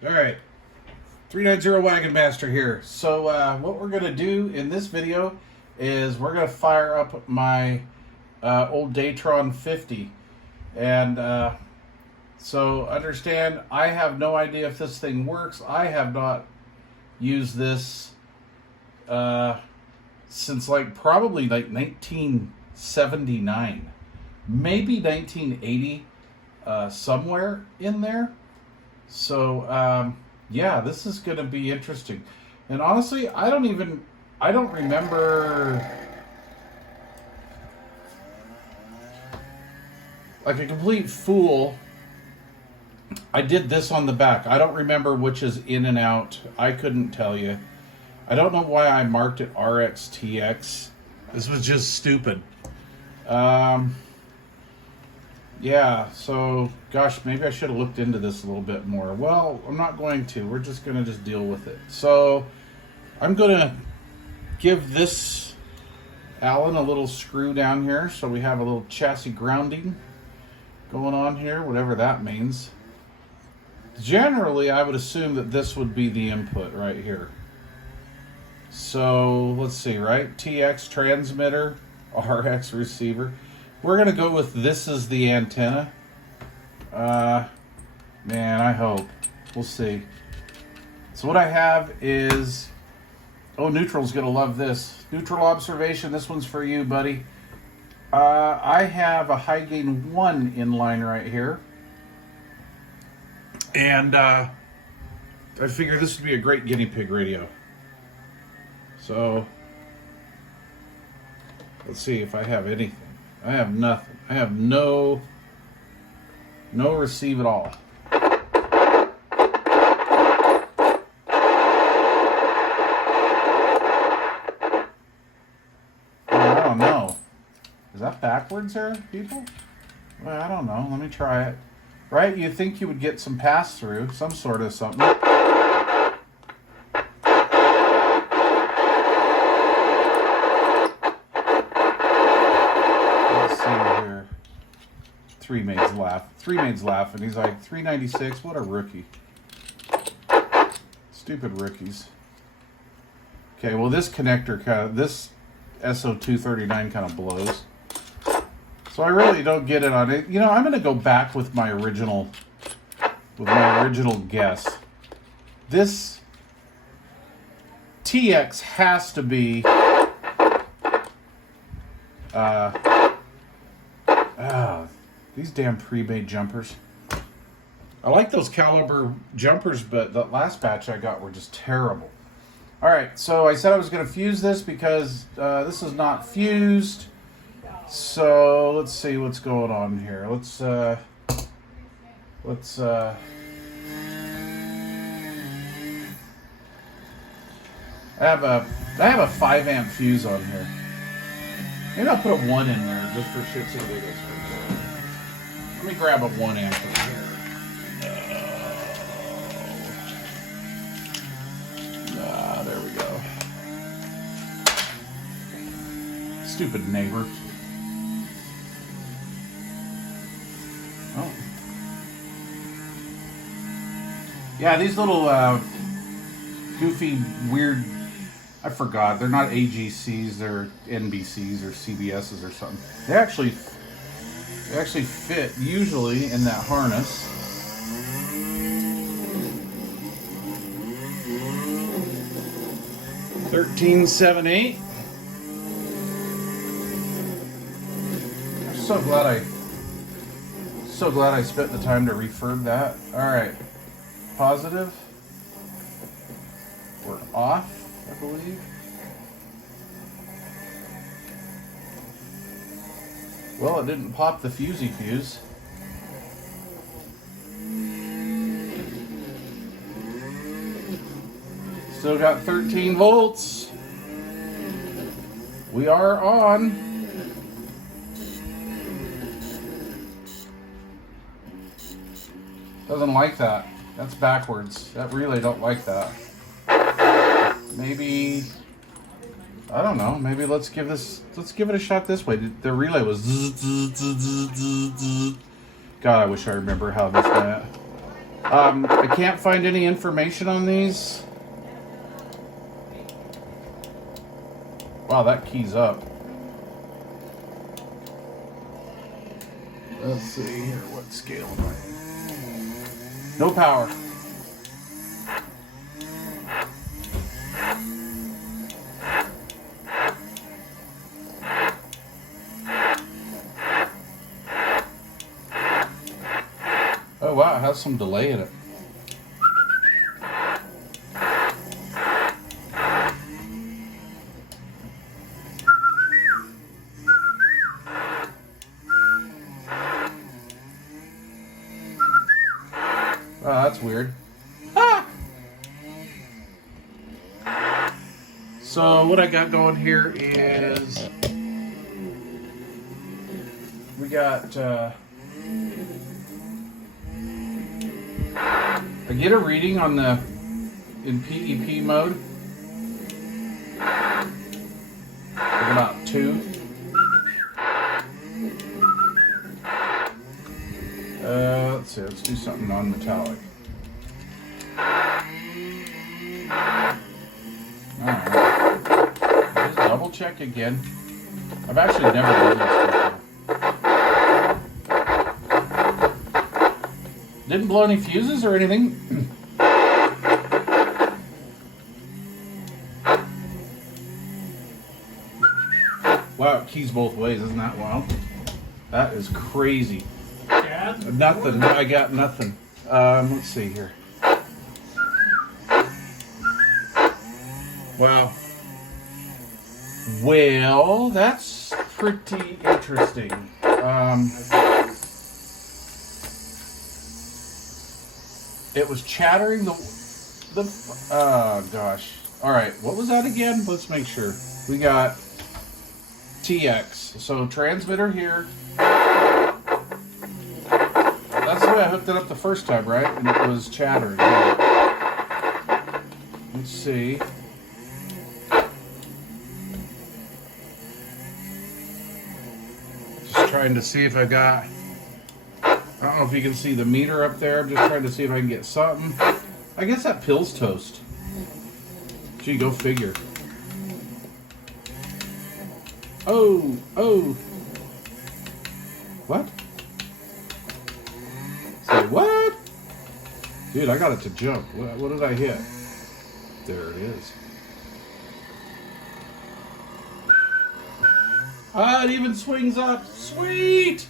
All right, 390 Wagon Master here. So what we're gonna do in this video is we're gonna fire up my old Datron 50, and so understand, I have no idea if this thing works. I have not used this since probably 1979, maybe 1980, somewhere in there. So, yeah, this is going to be interesting. And honestly, I don't remember, like a complete fool. I did this on the back. I don't remember which is in and out. I couldn't tell you. I don't know why I marked it RXTX. This was just stupid. Yeah, so, gosh, maybe I should have looked into this a little bit more. Well, I'm not going to. We're just going to deal with it. So, I'm going to give this Allen a little screw down here so we have a little chassis grounding going on here, whatever that means. Generally, I would assume that this would be the input right here. So, let's see, right? TX transmitter, RX receiver. We're going to go with this as the antenna. Man, I hope. We'll see. So what I have is... Oh, Neutral's going to love this. Neutral observation. This one's for you, buddy. I have a high gain 1 inline right here. And I figure this would be a great guinea pig radio. So, let's see if I have anything. I have nothing. I have no receive at all. I don't know. Is that backwards there, people? Well, I don't know. Let me try it. Right? You'd think you would get some pass through, some sort of something. Three Main's laughing. He's like, 396, what a rookie. Stupid rookies. Okay, well this connector this SO239 kind of blows. So I really don't get it on it. You know, I'm gonna go back with my original guess. This TX has to be these damn pre-made jumpers. I like those caliber jumpers, but the last batch I got were just terrible. Alright, so I said I was going to fuse this because this is not fused. So let's see what's going on here. Let's I have a 5 amp fuse on here. Maybe I'll put a 1 in there just for shits and giggles. Let me grab a 1 amp in here. There we go. Stupid neighbor. Oh. Yeah, these little goofy, weird, I forgot, they're not AGCs, they're NBCs or CBSs or something. They actually fit usually in that harness. $13.78. I'm so glad I spent the time to refurb that. All right, positive. We're off, I believe. Well, it didn't pop the fusey fuse. Still got 13 volts. We are on. Doesn't like that. That's backwards. That relay don't like that. Maybe, I don't know. Maybe let's give it a shot this way. The relay was zzz, zzz, zzz, zzz, zzz. God, I wish I remember how this went. I can't find any information on these. Wow, that key's up. Let's see here, what scale am I in? No power. Oh wow, it has some delay in it. Oh, that's weird. Ah! So what I got going here is we got I get a reading on the in PEP mode of about 2. Let's see, let's do something non-metallic. Alright. Just double check again. I've actually never done this before. Didn't blow any fuses or anything. Wow, it keys both ways, isn't that wild? That is crazy. Nothing. I got nothing. Let's see here. Wow. Well, that's pretty interesting. It was chattering the oh gosh. All right, what was that again? Let's make sure. We got TX. So transmitter here. That's the way I hooked it up the first time, right? And it was chattering. Let's see. Just trying to see if I got... I don't know if you can see the meter up there. I'm just trying to see if I can get something. I guess that pill's toast. Gee, go figure. Oh. What? Say what? Dude, I got it to jump. What did I hit? There it is. Ah, it even swings up. Sweet!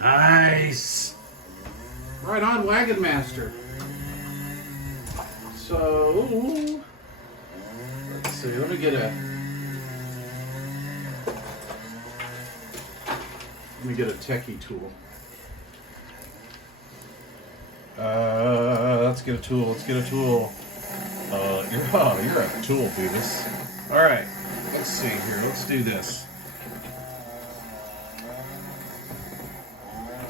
Nice. Right on, Wagon Master. So, let's see. Let me get a techie tool. Let's get a tool. You're a tool, Beavis. All right. Let's see here. Let's do this.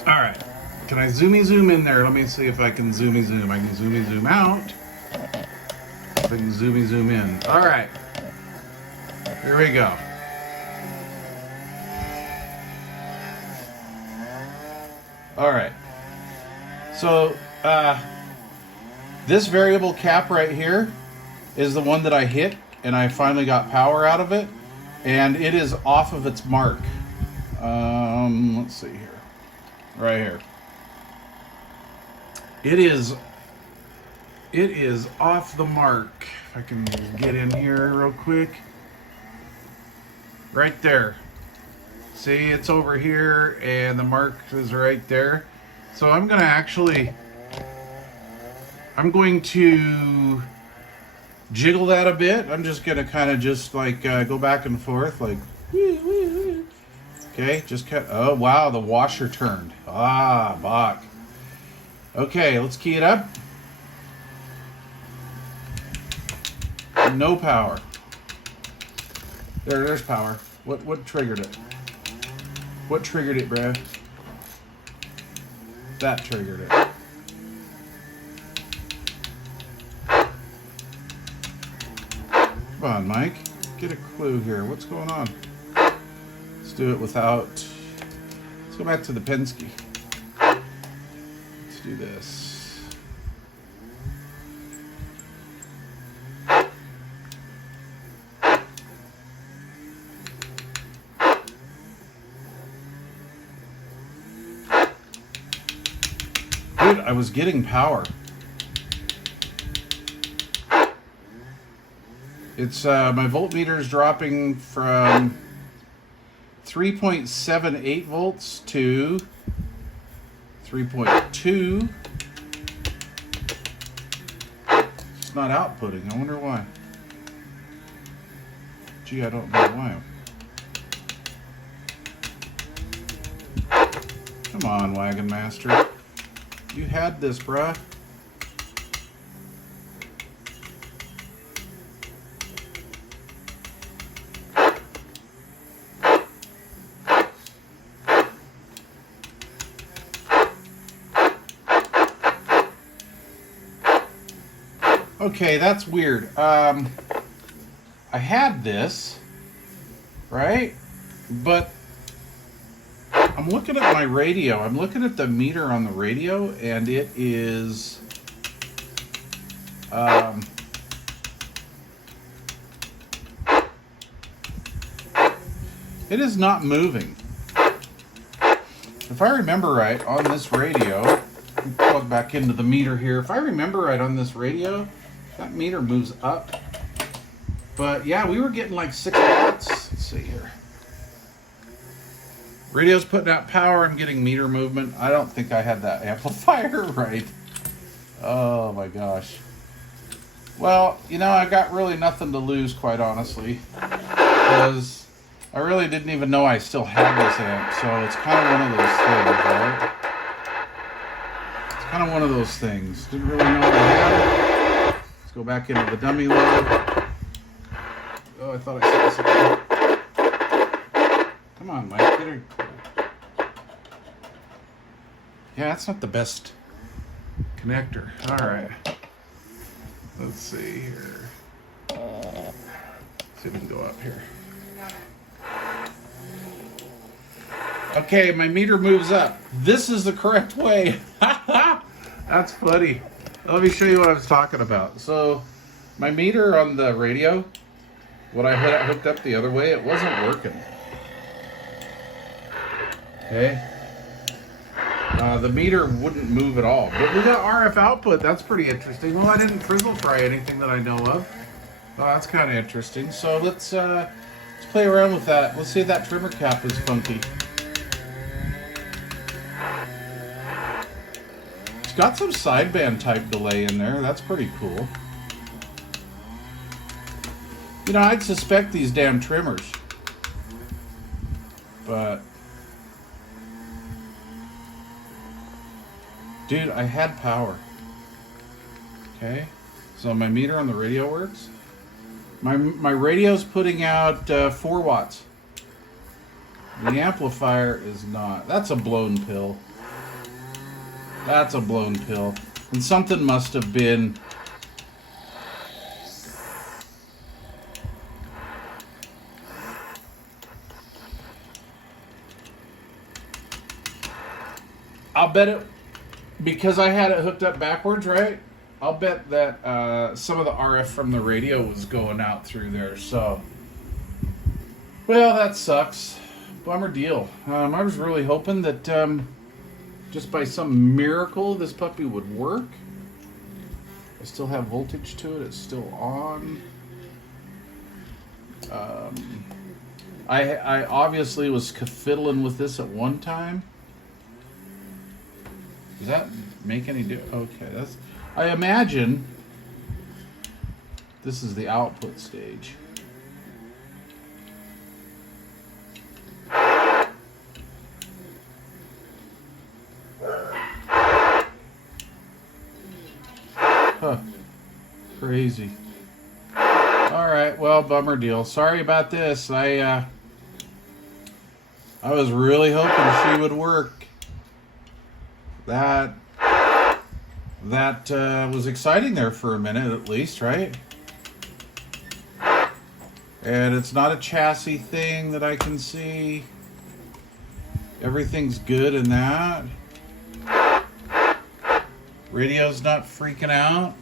All right. Can I zoom in there? Let me see if I can zoom. I can zoom out. If I can zoom in. All right. Here we go. All right. So, this variable cap right here is the one that I hit, and I finally got power out of it, and it is off of its mark. Let's see here. Right here. It is off the mark. If I can get in here real quick. Right there. See, it's over here, and the mark is right there. So I'm going to jiggle that a bit. I'm just going to kind of just like go back and forth like, okay, just cut. Oh, wow, the washer turned. Ah, Bach. Okay, let's key it up. No power. There's power. What triggered it? What triggered it, bro? That triggered it. Come on, Mike. Get a clue here. What's going on? Let's do it without... Let's go back to the Penske. Let's do this. Dude, I was getting power. It's my voltmeter is dropping from 3.78 volts to 3.2. It's not outputting. I wonder why. Gee, I don't know why. Come on, Wagon Master. You had this, bruh. Okay, that's weird. I had this, right? But I'm looking at my radio. I'm looking at the meter on the radio, and it is it is not moving. If I remember right, on this radio, plug back into the meter here. If I remember right on this radio, that meter moves up. But yeah, we were getting like 6 watts. Let's see here. Radio's putting out power. I'm getting meter movement. I don't think I had that amplifier right. Oh my gosh. Well, you know, I got really nothing to lose, quite honestly, because I really didn't even know I still had this amp. So it's kind of one of those things, right? It's kind of one of those things. Didn't really know I had it. Let's go back into the dummy load. Oh, I thought I saw something. Come on, Mike. Get her. Yeah, that's not the best connector. All right. Let's see here. See if we can go up here. Okay, my meter moves up. This is the correct way. That's funny. Let me show you what I was talking about. So, my meter on the radio, when I had it hooked up the other way, it wasn't working. Okay. The meter wouldn't move at all. But we got RF output. That's pretty interesting. Well, I didn't frizzle fry anything that I know of. Oh, that's kind of interesting. So let's play around with that. Let's see if that trimmer cap is funky. It's got some sideband type delay in there. That's pretty cool. You know, I'd suspect these damn trimmers. But dude, I had power. Okay, so my meter on the radio works. My radio's putting out 4 watts. The amplifier is not. That's a blown pill. That's a blown pill. And something must have been. I'll bet it. Because I had it hooked up backwards, right? I'll bet that some of the RF from the radio was going out through there. So, well, that sucks. Bummer deal. I was really hoping that just by some miracle this puppy would work. I still have voltage to it. It's still on. I obviously was fiddling with this at one time. Does that make any difference? Okay, that's. I imagine this is the output stage. Huh. Crazy. All right. Well, bummer deal. Sorry about this. I was really hoping she would work. That was exciting there for a minute at least, right? And it's not a chassis thing that I can see. Everything's good in that. Radio's not freaking out.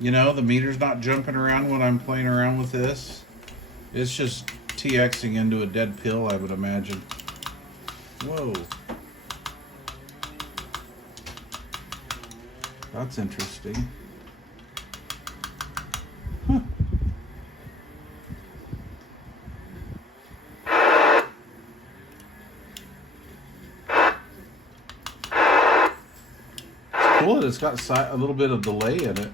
You know, the meter's not jumping around when I'm playing around with this. It's just TXing into a dead pill, I would imagine. Whoa. That's interesting. Huh. It's cool that it's got a little bit of delay in it.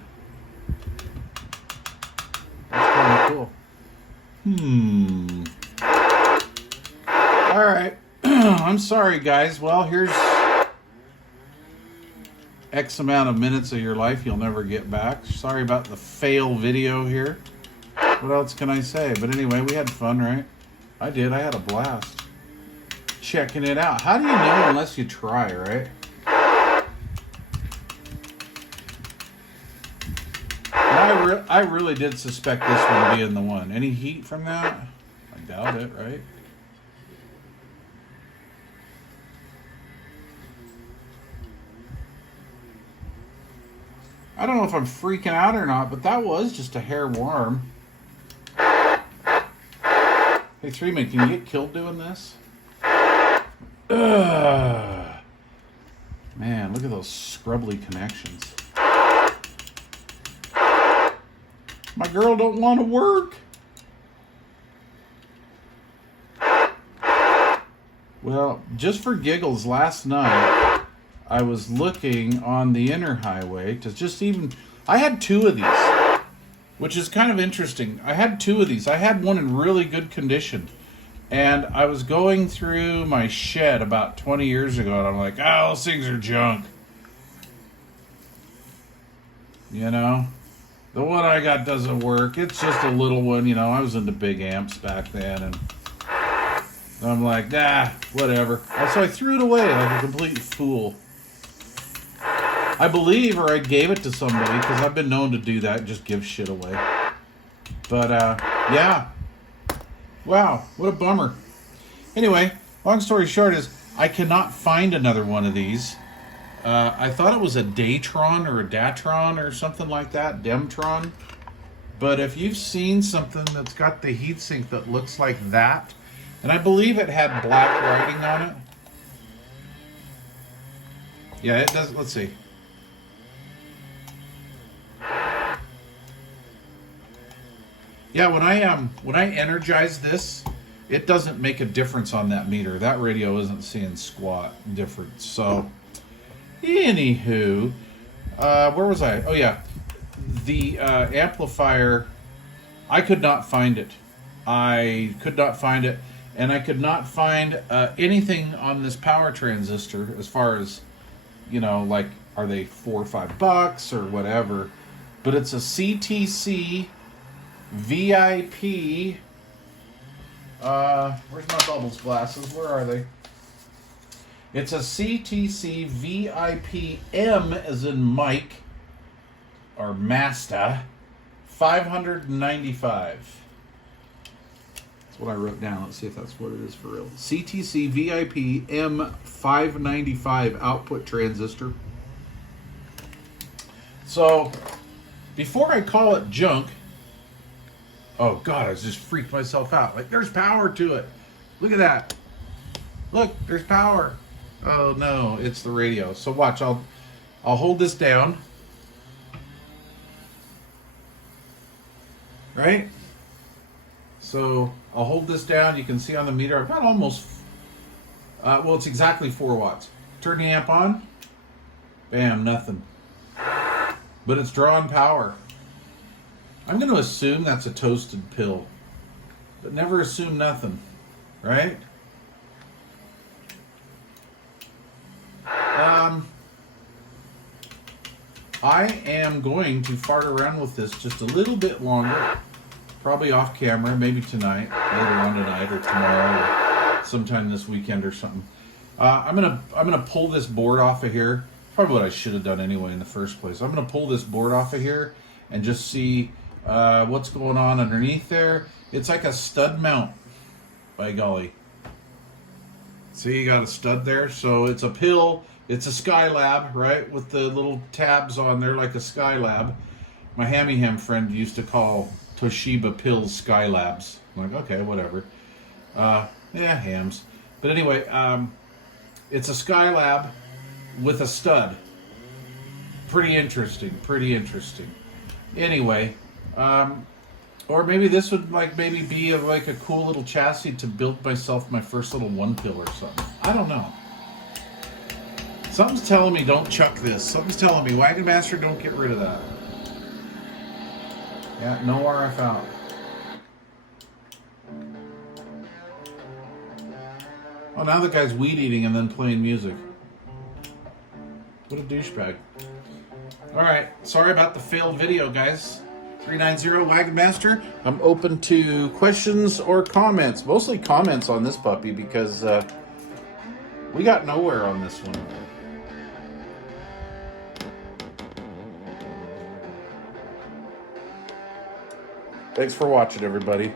That's kind of cool. All right. I'm sorry, guys. Well, here's X amount of minutes of your life you'll never get back. Sorry about the fail video here. What else can I say? But anyway, we had fun, right? I did. I had a blast checking it out. How do you know unless you try, right? And I really did suspect this one being the one. Any heat from that? I doubt it, right? I don't know if I'm freaking out or not, but that was just a hair warm. Hey, Three-Man, can you get killed doing this? Ugh. Man, look at those scrubbly connections. My girl don't want to work. Well, just for giggles, last night I was looking on the inner highway to just even... I had two of these, which is kind of interesting. I had two of these. I had one in really good condition. And I was going through my shed about 20 years ago, and I'm like, oh, those things are junk. You know? The one I got doesn't work. It's just a little one, you know. I was into big amps back then, and I'm like, nah, whatever. So I threw it away like a complete fool. I believe, or I gave it to somebody, because I've been known to do that, just give shit away. But, yeah. Wow, what a bummer. Anyway, long story short is, I cannot find another one of these. I thought it was a Daytron or a Datron or something like that, Demtron. But if you've seen something that's got the heatsink that looks like that, and I believe it had black writing on it. Yeah, it does. Let's see. Yeah, when I energize this, it doesn't make a difference on that meter. That radio isn't seeing squat difference. So, anywho, where was I? Oh yeah, the amplifier. I could not find it. I could not find it, and I could not find anything on this power transistor as far as, you know, like, are they $4 or $5 or whatever? But it's a CTC VIP. Where's my bubbles glasses? Where are they? It's a CTC VIP M as in Mike or Masta 595. That's what I wrote down. Let's see if that's what it is for real. CTC VIP M595 output transistor. So before I call it junk, oh God, I just freaked myself out. Like, there's power to it. Look at that. Look, there's power. Oh no, it's the radio. So watch, I'll hold this down. Right? So I'll hold this down. You can see on the meter, I've got almost, well, it's exactly 4 watts. Turn the amp on. Bam, nothing. But it's drawing power. I'm going to assume that's a toasted pill, but never assume nothing, right? I am going to fart around with this just a little bit longer, probably off camera, maybe tonight, later on tonight or tomorrow, or sometime this weekend or something. I'm gonna pull this board off of here. Probably what I should have done anyway in the first place. I'm gonna pull this board off of here and just see what's going on underneath there. It's like a stud mount, by golly. See, you got a stud there. So it's a pill. It's a Skylab, right? With the little tabs on there like a Skylab. My Hammy-Ham friend used to call Toshiba pills Skylabs. I'm like, okay, whatever. Yeah, hams. But anyway, it's a Skylab with a stud. Pretty interesting. Pretty interesting. Anyway, or maybe this would maybe be like a cool little chassis to build myself my first little one pill or something. I don't know. Something's telling me don't chuck this. Something's telling me Wagon Master, don't get rid of that. Yeah, no RF out. Oh, now the guy's weed eating and then playing music. What a douchebag. Alright, sorry about the failed video, guys. 390 Wagon Master. I'm open to questions or comments. Mostly comments on this puppy because we got nowhere on this one. Thanks for watching, everybody.